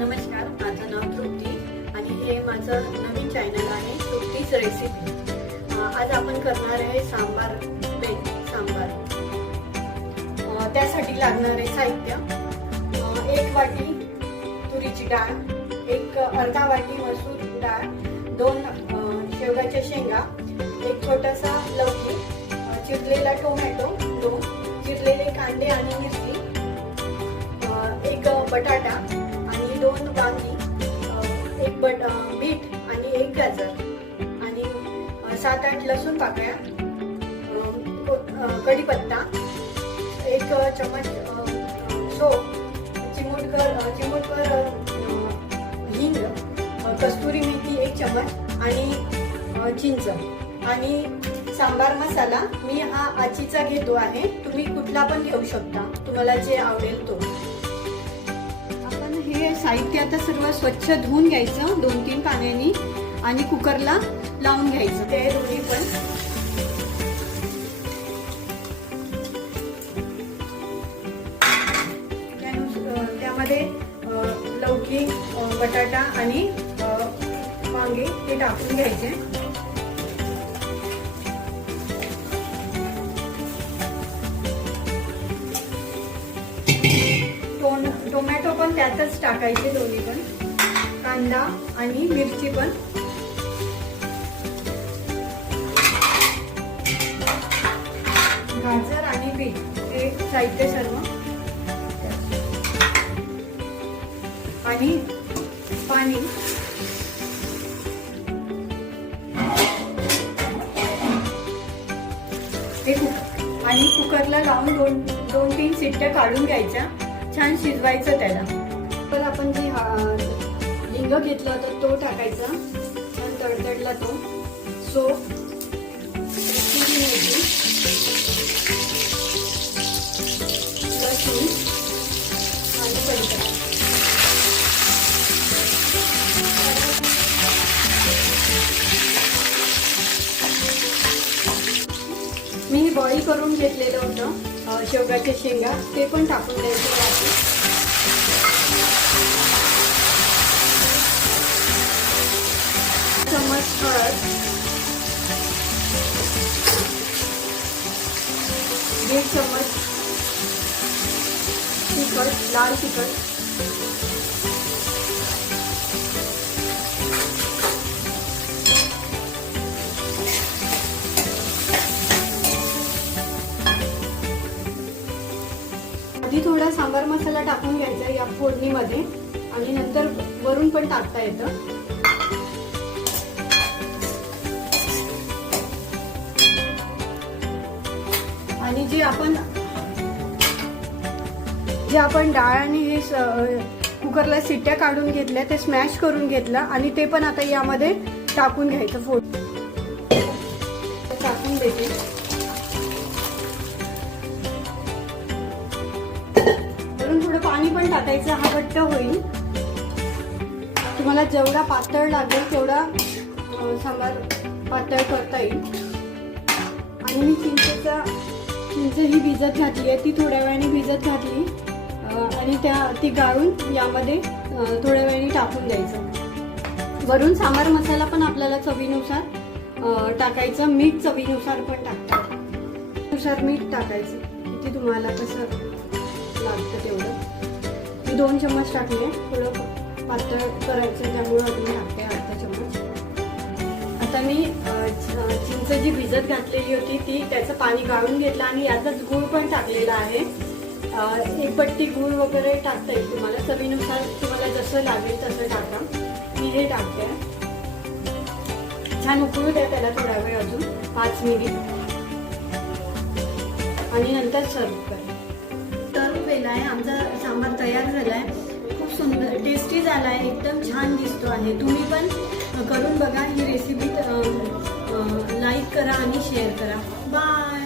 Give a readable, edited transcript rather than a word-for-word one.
नमस्कार, माझं नाव तृप्ती आणि हे माझं नवीन चॅनल आहे तृप्तीच रेसिपी। आज आपण करणार आहे सांबार, व्हेज सांबार। त्यासाठी लागणारे साहित्य 1 वाटी तुरीची डाळ, अर्धा वाटी मसूर डाळ, 2 शेवगाच्या शेंगा, 1 छोटासा लौकी, चिरलेला टोमॅटो, 2 चिरलेले कांदे आणि मिरची, 1 बटाटा आणि 2 वांगी, 1 बीट आणि 1 गाजर आणि 7-8 लसूण पाकळ्या, कढीपत्ता, 1 चमच सोप, चिमूटभर हिंग, कस्तुरी मेथी 1 चमच आणि चिंच आणि सांबार मसाला मी हा आचीचा घेतो आहे। तुम्ही कुठला पण घेऊ शकता, तुम्हाला जे आवडेल तो। आपण हे साहित्य आता सर्व स्वच्छ धुवून घ्यायचं 2-3 पाण्याने आणि कुकरला लावून घ्यायचं। ते दोन्ही पण त्यामध्ये लौकी, बटाटा आणि वांगे ते टाकून घ्यायचे। टोमॅटो पण त्यातच टाकायचे, दोन्ही पण, कांदा आणि मिरची पण, गाजर आणि बीट हे साहित्य सर्व, आणि पाणी, आणि कुकरला लावून 2-3 शिट्ट्या काढून घ्यायच्या, छान शिजवायचं त्याला। पण आपण जे हिंग घेतला होता तो टाकायचा, छान तडतडला तो, सोप, कस्तुरी मेथी, लसूण आणि कढीपत्ता। मी बॉईल करून घेतलेलं होतं शेवगाच्या शेंगा, ते पण टाकून द्यायचे। चमच हळद, 1.5 चमच तिखट, लाल तिखट, आधी थोडा सांबार मसाला टाकून घ्यायचा या फोडणीमध्ये आणि नंतर वरून पण टाकता येतं। आणि जे आपण डाळ आणि हे कुकरला शिट्ट्या काढून घेतल्या ते स्मॅश करून घेतलं आणि ते पण आता यामध्ये टाकून घ्यायचं। फोड टाकून देते, वरून थोडं पाणी पण टाकायचं, हा घट्ट होईल। तुम्हाला जेवढा पातळ लागेल तेवढा सांबार पातळ करता येईल। आणि मी चिंच ही भिजत घातली आहे, ती थोड्या वेळाने भिजत घातली आणि ती गाळून यामध्ये थोड्या वेळाने टाकून द्यायचं। वरून सांबार मसाला पण आपल्याला चवीनुसार टाकायचं, मीठ चवीनुसार पण टाकायचं, मीठ टाकायचं, किती तुम्हाला कसं लागतं तेवढं। मी 2 चमच टाकले, थोडं पातळ करायचं त्यामुळे अजून टाकते अर्धा चमच। आता मी चिंच जी भिजत घातलेली होती ती त्याचं पाणी गाळून घेतलं आणि याचाच गूळ पण टाकलेला आहे। 1 पट्टी गूळ वगैरे टाकता येईल तुम्हाला, चवीनुसार तुम्हाला जसं लागेल तसं टाका। मी हे टाकते, छान उकळू द्या त्याला थोडा वेळ, अजून 5 मिनिट, आणि नंतर सर्व केला आहे। आमचा सांबार तयार झाला आहे, खूप सुंदर टेस्टी झाला आहे, एकदम छान दिसतो आहे। तुम्ही पण करून बघा ही रेसिपी, लाईक करा आणि शेअर करा। बाय।